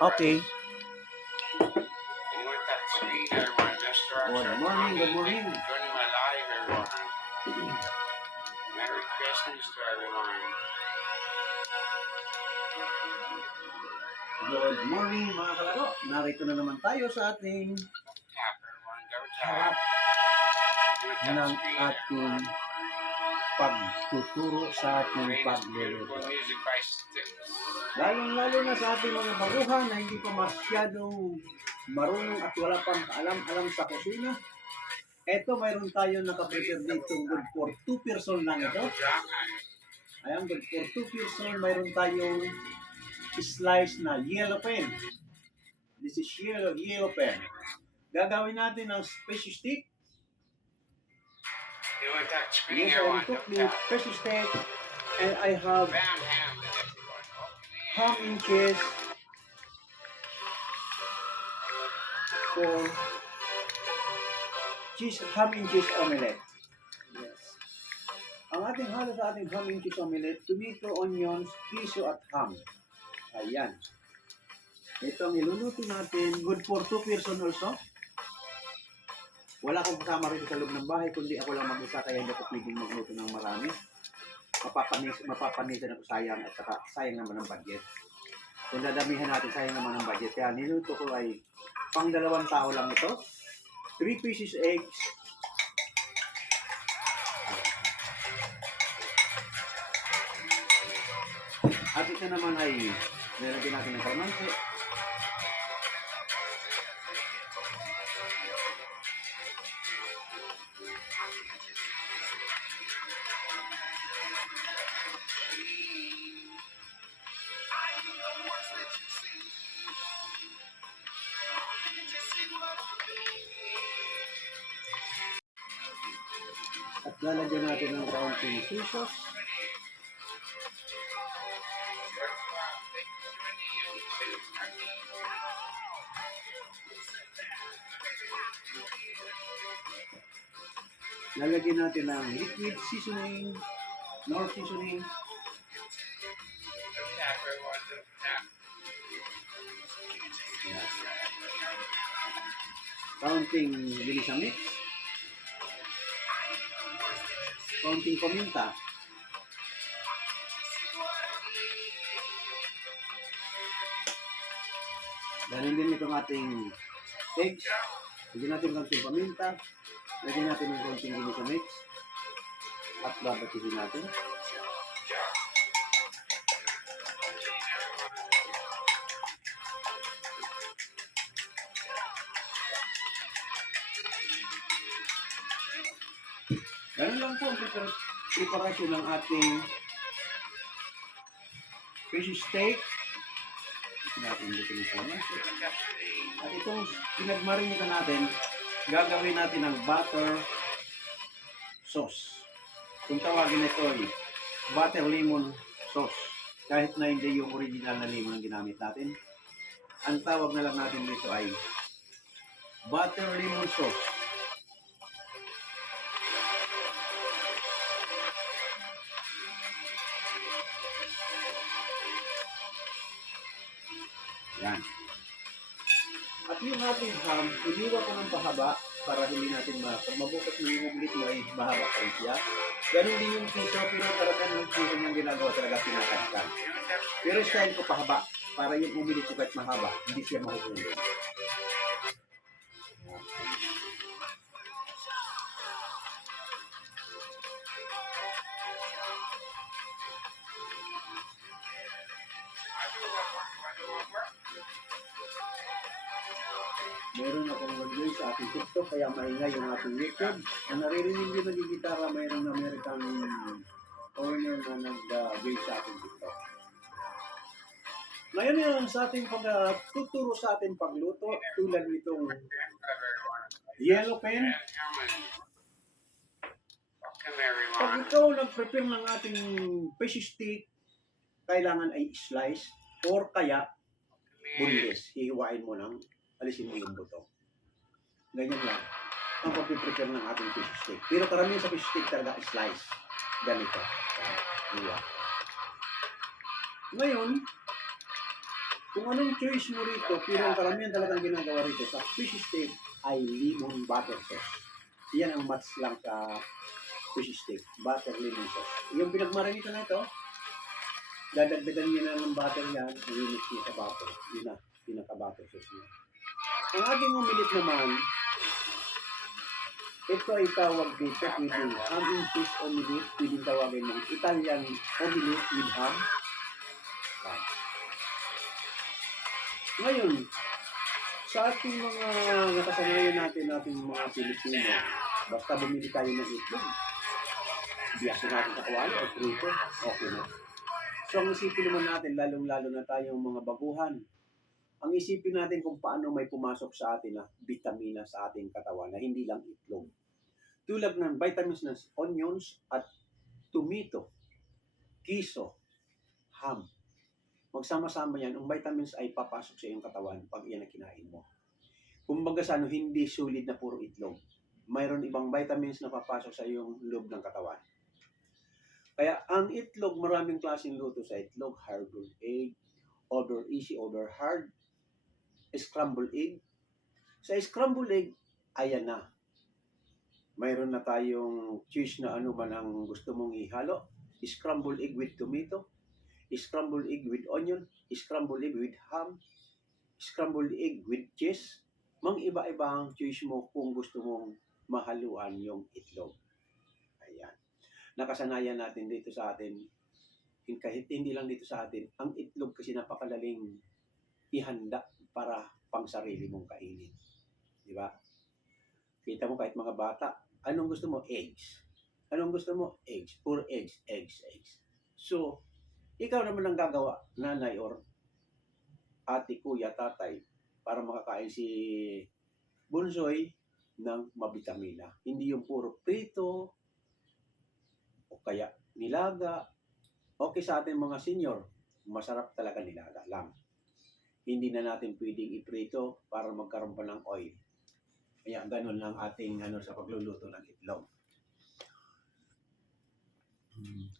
Okay. Good morning, good morning. Joining my live, everyone. Merry Christmas to everyone. Good morning mga kalaro. Narito na naman tayo sa ating harap ng ating pagtuturo sa ating pagluluto. Lalong-lalo na sa ating mga baguhan na hindi pa masyadong marunong at wala pang kaalam-alam sa kusina. Ito, mayroon tayo nakaprepare dito good for 2 person lang ito. Ayan, good for 2 person. Mayroon tayong slice na yellow pen. This is yellow pen. Gagawin natin ng fish stick. Yes, I took the fish stick and I have ham inches for ham inches omelette. Yes. Ang ating halo sa ating ham inches omelette, tomato, onions, piso at ham. Ayan. Ito ang iluluto natin. Good for 2 person also. Wala akong kasama rin sa loob ng bahay, kundi ako lang mag-isa, kaya hindi ako pwedeng magluto ng marami. Mapapanisan ako sayang at saka sayang naman ang budget. Kung dadamihan natin, sayang naman ang budget. Kaya niluto ko ay pang 2 tao lang ito. 3 pieces eggs. At ito naman ay nilagyan natin ng kalamansi. At lalagyan natin ng kaunting soy sauce. Lalagyan natin ng liquid seasoning, nor seasoning. Kaunting ginisa mix. Kaunting paminta. Ganun din itong ating eggs. Lagyan natin kaunting paminta. Lagyan natin ng kaunting ginisa mix. At babatihin natin. Ganun lang po ang preparasyon ng ating fish steak. Natin dito ng kalamansi. At itong pinagmarinita natin, gagawin natin ng butter sauce. Kung tawagin ito ay butter lemon sauce. Kahit na hindi yung original na lemon ang ginamit natin, ang tawag na lang natin dito ay butter lemon sauce. Yan. At yung ating ham, iniwa ko ng pahaba para hindi natin pag mabukas mo yung ulit mo ay mahaba pa rin siya. Ganun din yung piso, pero talagang yung piso niyang ginagawa talaga pinakaskan. Pero style ko pahaba para yung umilit ko kahit mahaba, hindi siya mahuhulog. Meron akong mag-gay sa ating TikTok, kaya maingay yung ating YouTube. Ang naririnig nyo na gitara, mayroong American owner na nag-gay sa ating TikTok. Ngayon yun sa ating pagtuturo sa ating pagluto, tulad nitong yellow pen. Pag ikaw nag-prepare ng ating fish stick, kailangan ay slice or kaya bunlis. Hihiwain mo ng alisin mo yung buto. Ganyan lang ang pag-prepare ng ating fish stick. Pero karamihan sa fish stick talaga slice. Ganito. Diba? Ngayon, kung anong choice mo rito, pero ang karamihan talagang ginagawa rito sa fish steak ay lemon butter sauce. Yan ang match lang sa fish steak, butter lemon sauce. Yung pinagmarinito na ito, dadagdagan niyo na ng butter yan, i-mix niyo sa butter. Yun na, pinaka-butter sauce niya. Ang ating omelette naman, ito ay tawag dito, pwedeng ham and cheese omelette, pwedeng tawagin ng Italian omelette with ham. Ngayon, sa ating mga nakasanayan natin mga Pilipino, basta bumili tayo ng itlog, biyasin natin sa kawali o prito, okay na. So ang isipin naman natin, lalong-lalo na tayong mga baguhan, ang isipin natin kung paano may pumasok sa atin na vitamina sa ating katawan na hindi lang itlog. Tulad ng vitamins ng onions at tomato, kiso, ham. Magsama-sama yan, ang vitamins ay papasok sa iyong katawan pag iyan ang kinain mo. Kumbaga sa hindi sulit na puro itlog. Mayroon ibang vitamins na papasok sa iyong loob ng katawan. Kaya ang itlog, maraming klaseng luto sa itlog. Hard-boiled egg, over easy, over hard, scrambled egg. Sa scrambled egg, ayan na. Mayroon na tayong cheese na ano man ang gusto mong ihalo. Scrambled egg with tomato, scrambled egg with onion, scrambled egg with ham, scrambled egg with cheese. Mang iba-iba ang choice mo kung gusto mong mahaluan yung itlog. Ayan. Nakasanayan natin dito sa atin, kahit hindi lang dito sa atin, ang itlog kasi napakalaling ihanda para pang sarili mong kainin. Di ba? Kita mo kahit mga bata, anong gusto mo? Eggs. Anong gusto mo? Eggs. Puro eggs, eggs, eggs. So, ikaw naman ang gagawa, nanay or ate, kuya, tatay, para makakain si Bunsoy ng mabitamina. Hindi yung puro prito o kaya nilaga. Okay sa ating mga senior, masarap talaga nilaga lang. Hindi na natin pwedeng iprito para magkaroon pa ng oil. Kaya ganun lang ating sa pagluluto ng itlog.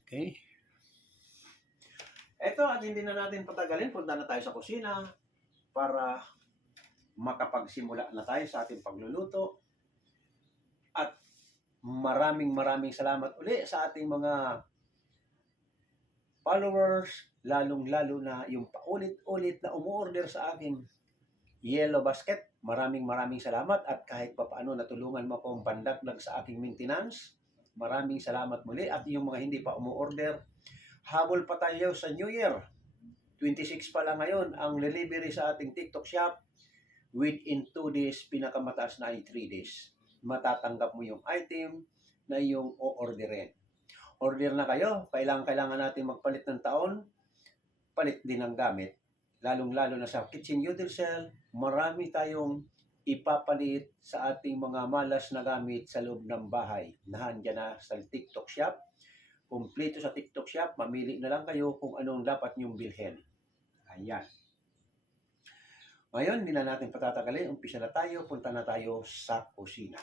Okay. Ito, at hindi na natin patagalin, punta na tayo sa kusina para makapagsimula na tayo sa ating pagluluto. At maraming salamat uli sa ating mga followers, lalong-lalo na yung paulit-ulit na umuorder sa aking Yellow Basket. Maraming salamat at kahit papaano natulungan mo akong pandagdag sa aking maintenance. Maraming salamat muli at yung mga hindi pa umuorder, habol pa tayo sa New Year. 26 pa lang ngayon ang delivery sa ating TikTok shop. Within 2 days, pinakamataas na ay 3 days. Matatanggap mo yung item na yung o-orderin. Order na kayo. Kailangan natin magpalit ng taon. Palit din ng gamit. Lalong-lalo na sa kitchen utensil, marami tayong ipapalit sa ating mga malas na gamit sa loob ng bahay. Nandiyan na sa TikTok shop. Kumpleto sa TikTok shop, mamili na lang kayo kung anong dapat nyong bilhin. Ayan. Ngayon, hindi na natin patatagalin. Umpisa na tayo, punta na tayo sa kusina.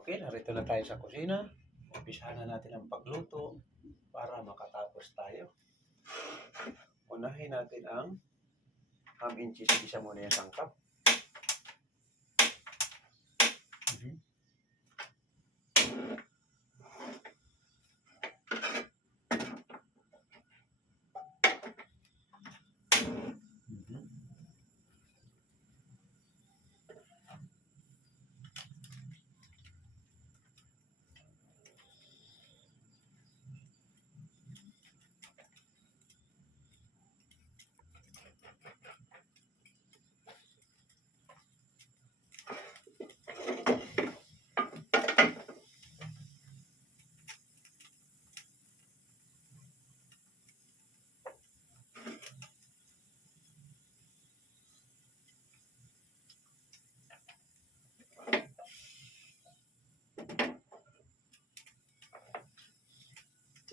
Okay, narito na tayo sa kusina. Umpisahan na natin ang pagluto para makatapos tayo. Unahin natin ang ham and cheese. Isa muna yung sangkap.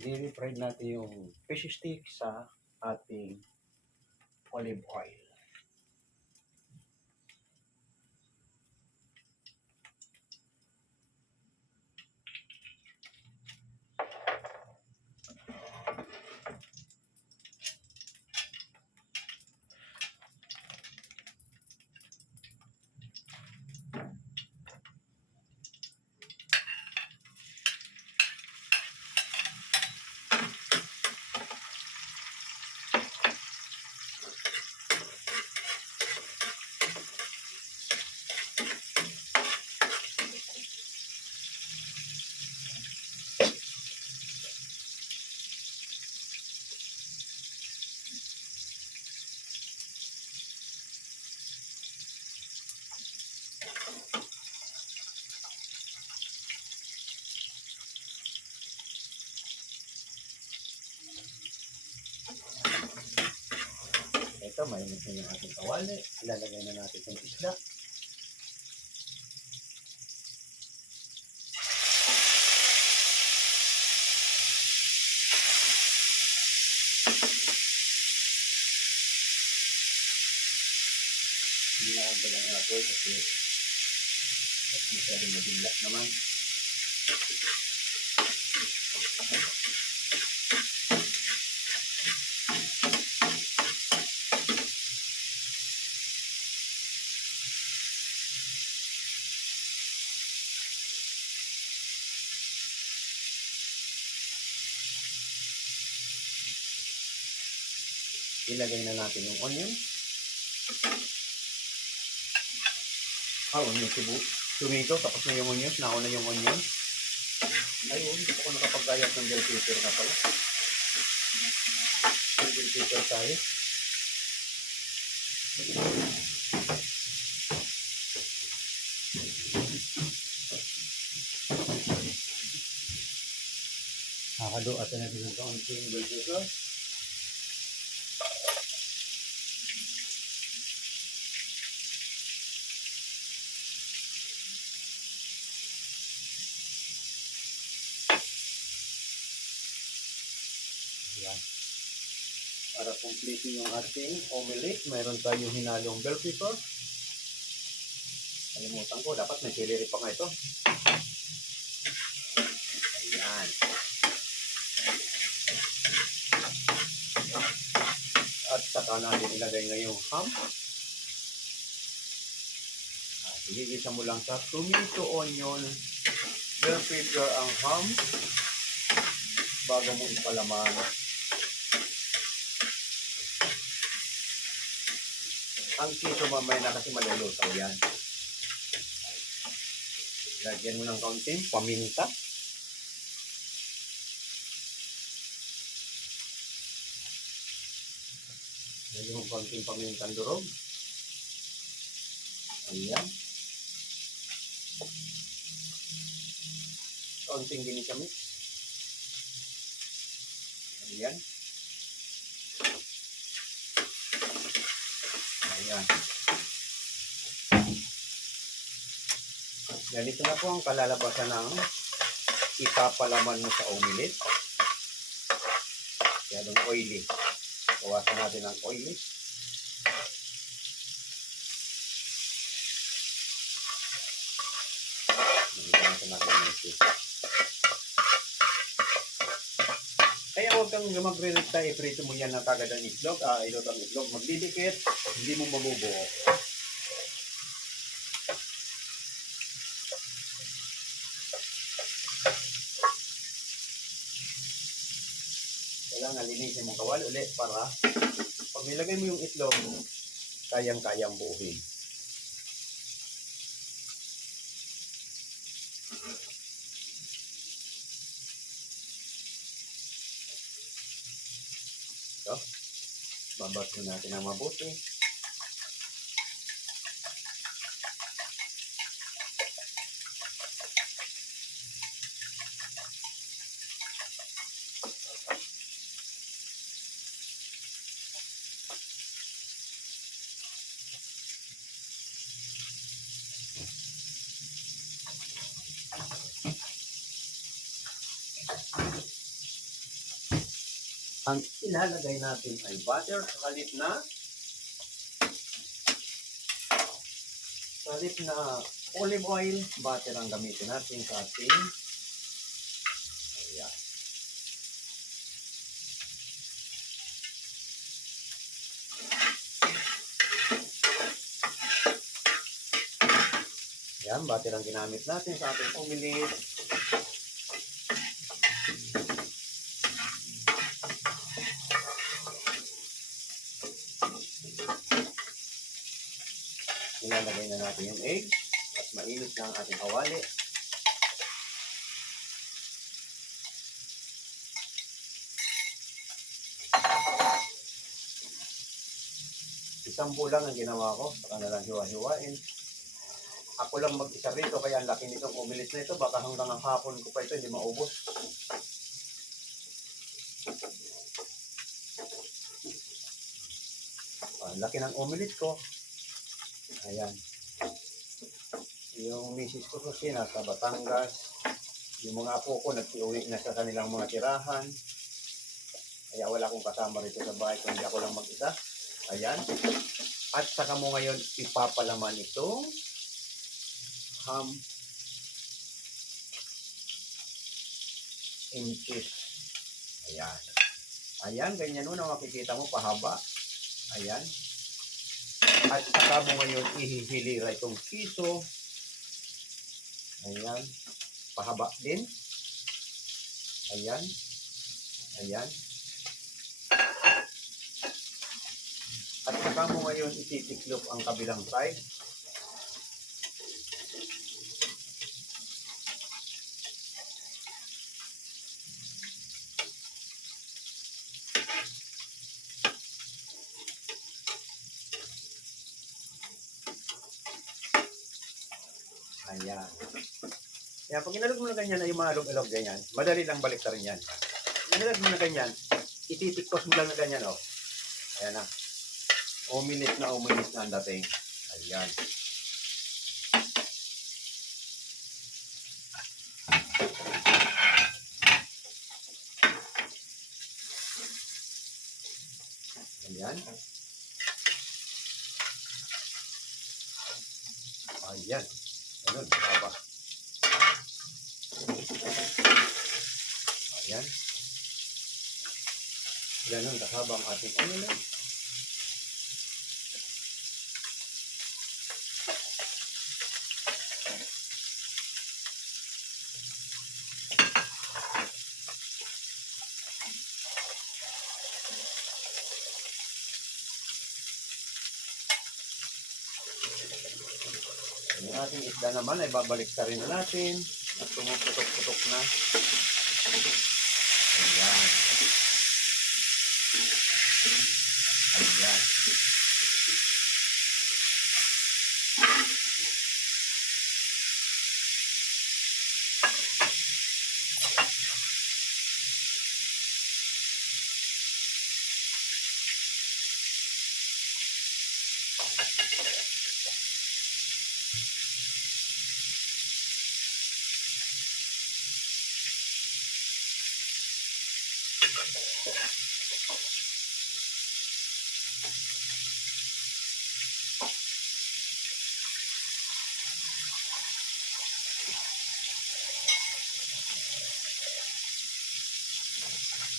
i-refried natin yung fish stick sa ating olive oil. Ito, mainit na yung ating kawali. Ilalagay na natin itong isda. Hindi na ako lang apoy kasi masyadong mabigla naman. Ilagay na natin yung onion. Onion, tomato, tapos na yung onions, nauna yung onion. Ayun, hindi ko nakapagayat ng bell pepper na pala. Bell pepper tayo. Hahalo at natin ng kaunting bell pepper. Yan. Para complete yung ating omelette, mayroon tayong hinalong bell pepper. Kalimutan ko, dapat may celery pa nga ito. Ayan. At saka natin ilagay na yung ham. Igigisa mo lang sa tomato, onion, bell pepper ang ham bago mo ipalaman. Ang keso mamaya na kasi malulusaw yan. Lagyan mo ng kaunting paminta. Lagyan mo kaunting pamintang durog. Ayan. Kaunting ginisa mix. Ayan. Ayan. Ganito na po ang kalalabasan ng ipapalaman mo sa omelette. Masyadong oily. Bawasan natin ang oily. Bawasan natin ang cheese. Kaya huwag kang mag-relata, iprito mo yan na kagad ang itlog. Ilot ang itlog, magdidikit, hindi mo mabubuo. Kailangan linisin mong kawali ulit para pag nilagay mo yung itlog, kayang-kayang buuhin. So, babatin natin ang mabuti. Ang ilalagay natin ay butter sa halip na olive oil, butter ang gamitin natin sa ating ayan. Yan, butter ang ginamit natin sa ating omelet. Ilalagay na natin yung egg at mainit na ang ating kawali. Isang bulang ang ginawa ko, saka na lang hiwa-hiwain. Ako lang mag-isa rito, kaya ang laki nitong omelet na ito. Baka hanggang ang hapon ko pa ito, hindi maubos. Ang laki ng omelet ko. Ayan. Yung misis ko kasi nasa Batangas. Yung mga apo ko nag-uwi na sa kanilang mga tirahan. Kaya wala akong kasama rito sa bahay, kundi ako lang mag-isa. Ayan. At saka mo ngayon ipapalaman itong ham and cheese. Ayan. Ayan, ganyan nun ang makikita mo, pahaba. Ayan. At saka mo ngayon ihihilira itong piso. Ayan. Pahaba din. Ayan. Ayan. At saka mo ngayon ititiklop ang kabilang side. Ayan. Kaya pag inalog mo na ganyan ay yung mga alog-alog ganyan, madali lang balik rin yan. Inalog mo na ganyan, ititikos mo lang na ganyan, oh. Ayan na. Omelet na ang dating. Ayan. Ayan. Ayan. Ganun, haba. Ayan. Ganun, kahaba ang ating omelet. Yung ating isda naman ay babalik ka rin na natin at tumuputok-putok na. Ayan. Ayan.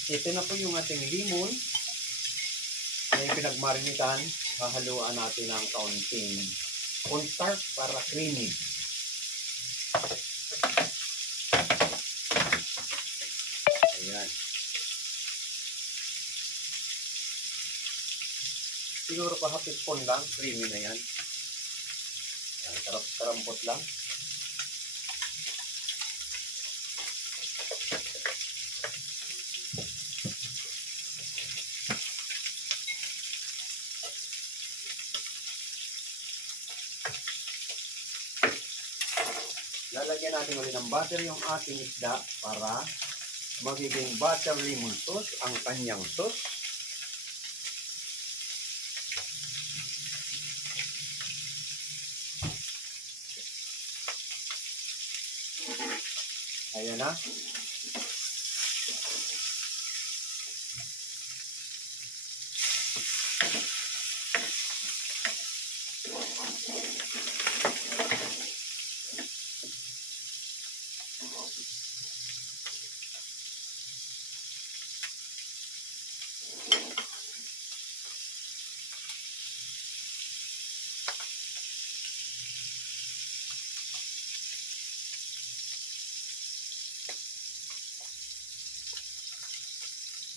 Ito na po yung ating limon na yung pinagmarinitan. Hahaluan natin ng kaunting cornstarch para creamy. Ayan. Siguro pa half teaspoon lang, creamy na yan. Ayan, karampot lang. Lalagyan natin ulit ng butter yung ating isda para magiging butter lemon sauce ang kanyang sauce. Ayan na.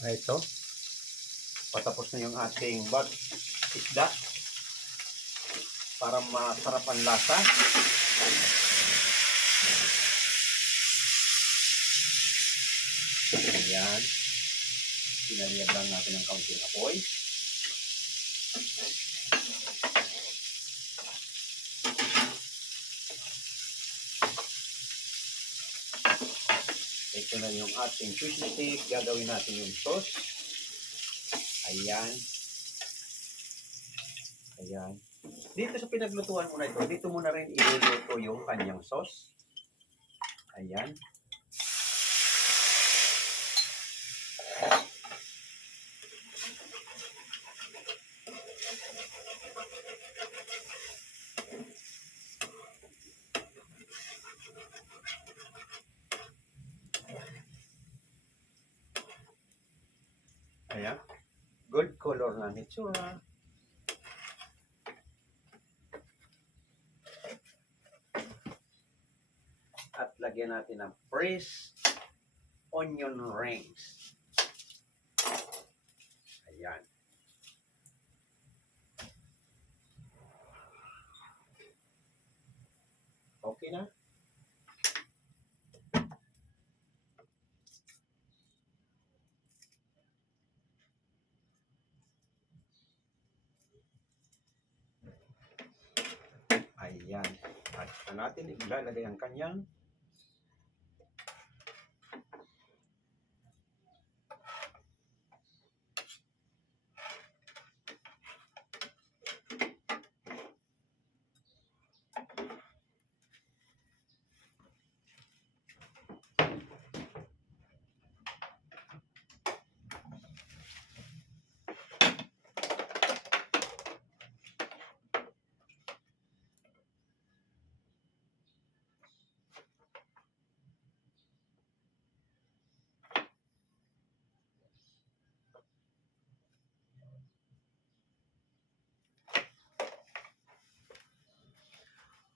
Ito, patapos na yung ating isda para masarap ang lasa. Ayan. Pinaliyab lang natin ng kaunting apoy. Ito na yung ating fish stick. Gagawin natin yung sauce. Ayan. Ayan. Dito sa pinaglutuan mo na ito, dito mo na rin iluluto yung kanyang sauce. Ayan. Ayan. Good color na nitsura. At lagyan natin ng fresh onion rings. Ayan. Okay na? Ayan. At natin ilalagay ang kanyang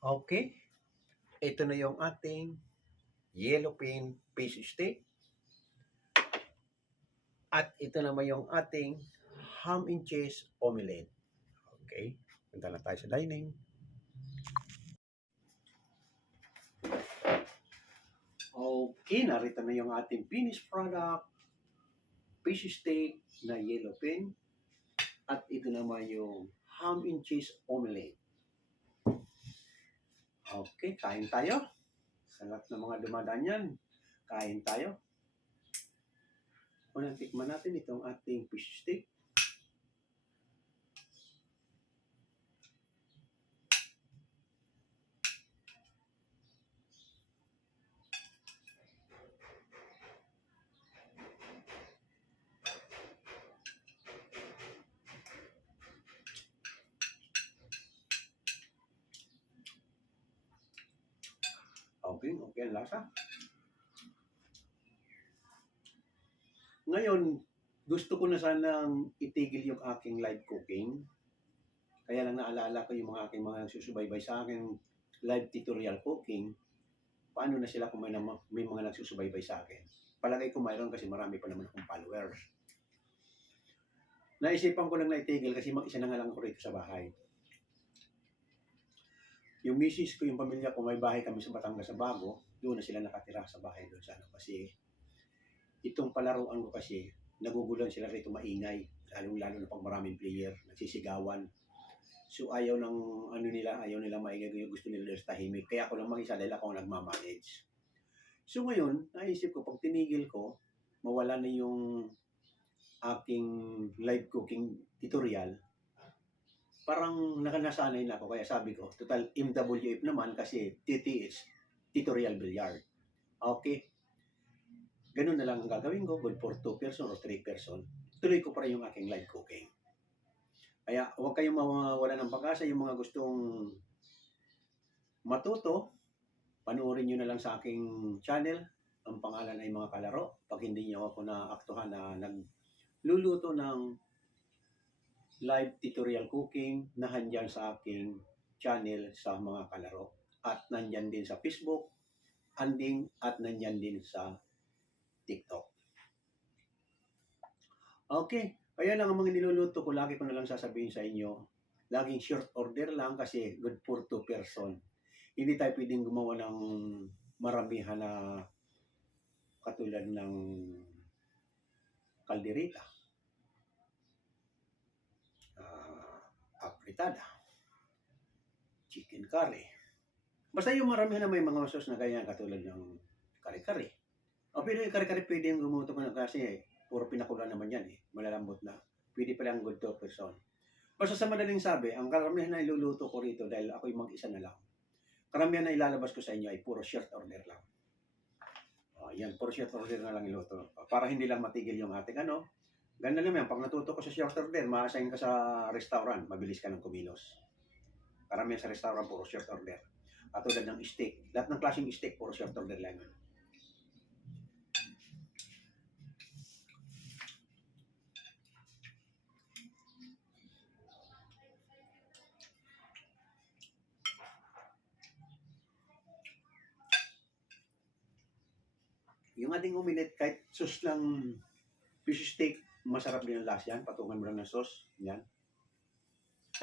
okay. Ito na yung ating yellowfin fish stick. At ito naman yung ating ham and cheese omelette. Okay. Punta na tayo sa dining. Okay. Narito na yung ating finished product. Fish steak na yellowfin. At ito naman yung ham and cheese omelette. Okay, kain tayo. Sa lahat ng mga dumadaan yan, kain tayo. Unang tikman natin itong ating fish steak. Okay ang lasa. Ngayon, gusto ko na sanang itigil yung aking live cooking. Kaya lang naalala ko yung mga aking mga nagsusubaybay sa akin live tutorial cooking. Paano na sila kung may mga nagsusubaybay sa akin? Palagay ko mayroon kasi marami pa naman akong followers. Naisipan ko lang na itigil kasi mag-isa na nga lang ako rito sa bahay. Yung misis ko, yung pamilya ko, may bahay kami sa Batangas sa Bago. Doon na sila nakatira sa bahay doon sa ano. Kasi itong palaruan ko kasi, nagugulan sila rito maingay. Lalo na pag maraming player, nagsisigawan. So ayaw ng ano nila, ayaw nila maingay. Gusto nila tahimik. Kaya ako lang mag-isa dahil ako ang nagmamanage. So ngayon, naisip ko, pag tinigil ko, mawala na yung aking live cooking tutorial, parang nakanasanay na ako. Kaya sabi ko, total MWF naman kasi TTH, tutorial billiard. Okay. Ganun na lang ang gagawin ko, good for 2 person or 3 person. Tuloy ko pa rin yung aking live cooking. Kaya huwag kayong mawawala ng pag-asa. Yung mga gustong matuto, panoorin nyo na lang sa aking channel. Ang pangalan ay Mga Kalaro. Pag hindi nyo ako na-aktuhan na nagluluto ng live tutorial cooking na handyan sa aking channel sa Mga Kalaro. At nandyan din sa Facebook, anding at nandyan din sa TikTok. Okay, kaya lang ang mga niluluto ko, lagi ko na lang sasabihin sa inyo, laging short order lang kasi good for 2 person. Hindi tayo pwedeng gumawa ng maramihan na katulad ng kaldereta, apritada, chicken curry. Basta yung maramihan na may mga sauce na ganyan katulad ng kare-kare. O pero yung kare-kare pwede yung gumuto ka na kasi puro pinakulan naman yan eh. Malalambot na. Pwede pala ang good to person. Basta sa madaling sabi, ang karamihan na iluluto ko rito dahil ako'y mag-isa na lang. Karamihan na ilalabas ko sa inyo ay puro short order lang. O, yan, puro short order na lang iluto. Para hindi lang matigil yung ating ano. Ganda naman, pag natuto ko sa short order, ma-assign ka sa restaurant, mabilis ka ng kumilos. Karamihan sa restaurant, puro short order. Katulad ng steak. Lahat ng klaseng steak, puro short order lang yun. Yung ating umilit, kahit sauce lang fish steak, masarap din ang lasa yan. Patungan mo lang ng sauce. Yan.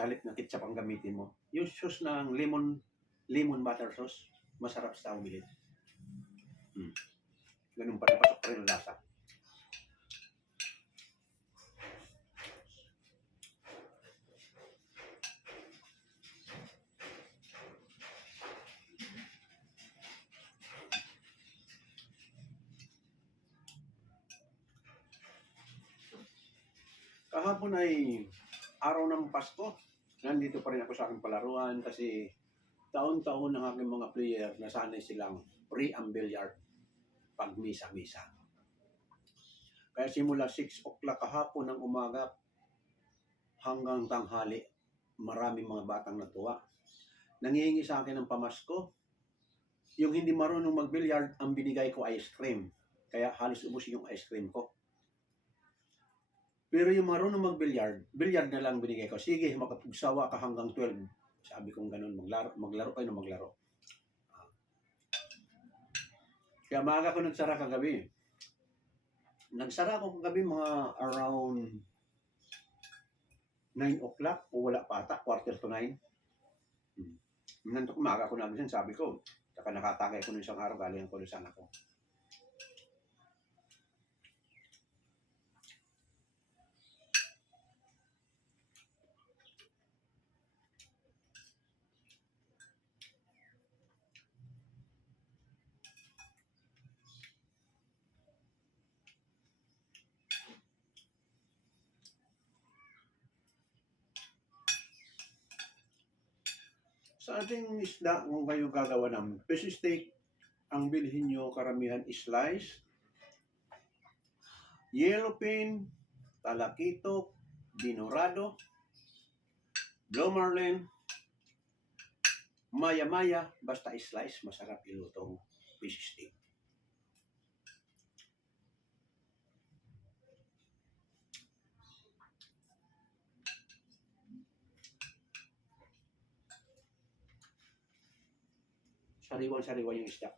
Halip na ketchup ang gamitin mo. Yung sauce ng lemon butter sauce, masarap sa umilit. Ganun pa rin, pasok pa rin ang lasa. Kahapon ay araw ng Pasko. Nandito pa rin ako sa aking palaruan kasi taon-taon ng aking mga player nasanay silang pre ang billiard pag misa-misa. Kaya simula 6 o'clock kahapon ng umaga hanggang tanghali, maraming mga batang natuwa. Nangihingi sa akin ng pamasko. Yung hindi marunong mag-billiard, ang binigay ko ice cream. Kaya halos ubos yung ice cream ko. Pero yung marunong mag-billiard, billiard na lang binigay ko. Sige, makapagsawa ka hanggang 12. Sabi kong ganun, maglaro kayo na maglaro. Kaya maaga ko nagsara kagabi. Nagsara ko kagabi mga around 9 o'clock o wala pa ata, 8:45. Nantok maaga ko namin sabi ko. Saka nakatagay ko ng isang araw, galing ko sa anak ko. Sa ating isda, kung kayo gagawa ng fish steak, ang bilhin nyo karamihan slice, yellowfin, talakitok, dinorado, blue marlin, maya-maya, basta slice, masarap ilutong fish steak. Sariwan-sariwa yung isda.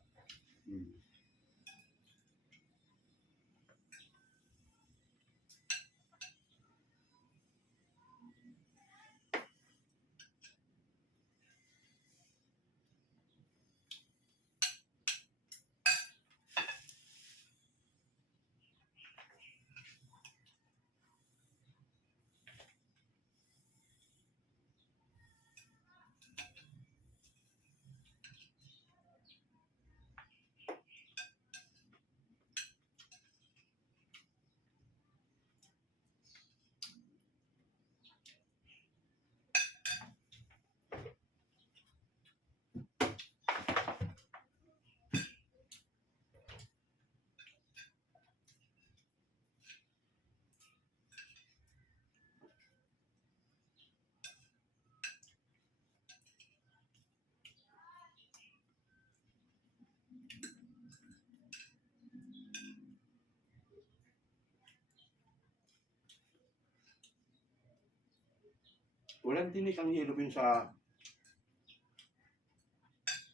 Walang tinik ang yellowfin sa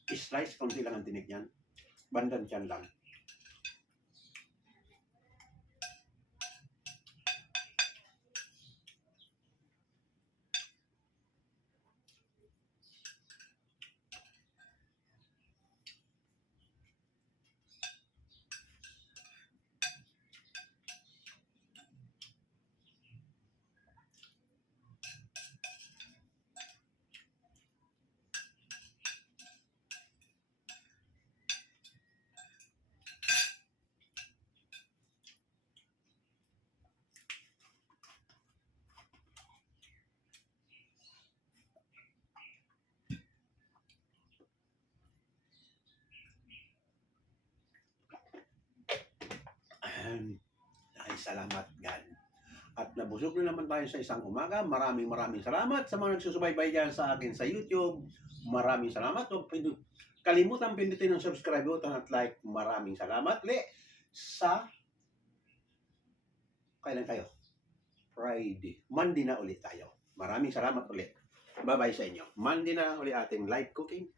slice, konti lang ang tinik yan. Bandan dyan lang. Ayan. Ay, salamat, God. At nabusog na naman tayo sa isang umaga. Maraming salamat sa mga nagsusubaybay dyan sa akin sa YouTube. Maraming salamat. Huwag kalimutan pindutin ang subscribe button at like. Maraming salamat. Sa kailan kayo? Friday. Monday na ulit tayo. Maraming salamat ulit. Bye-bye sa inyo. Monday na ulit ating live cooking.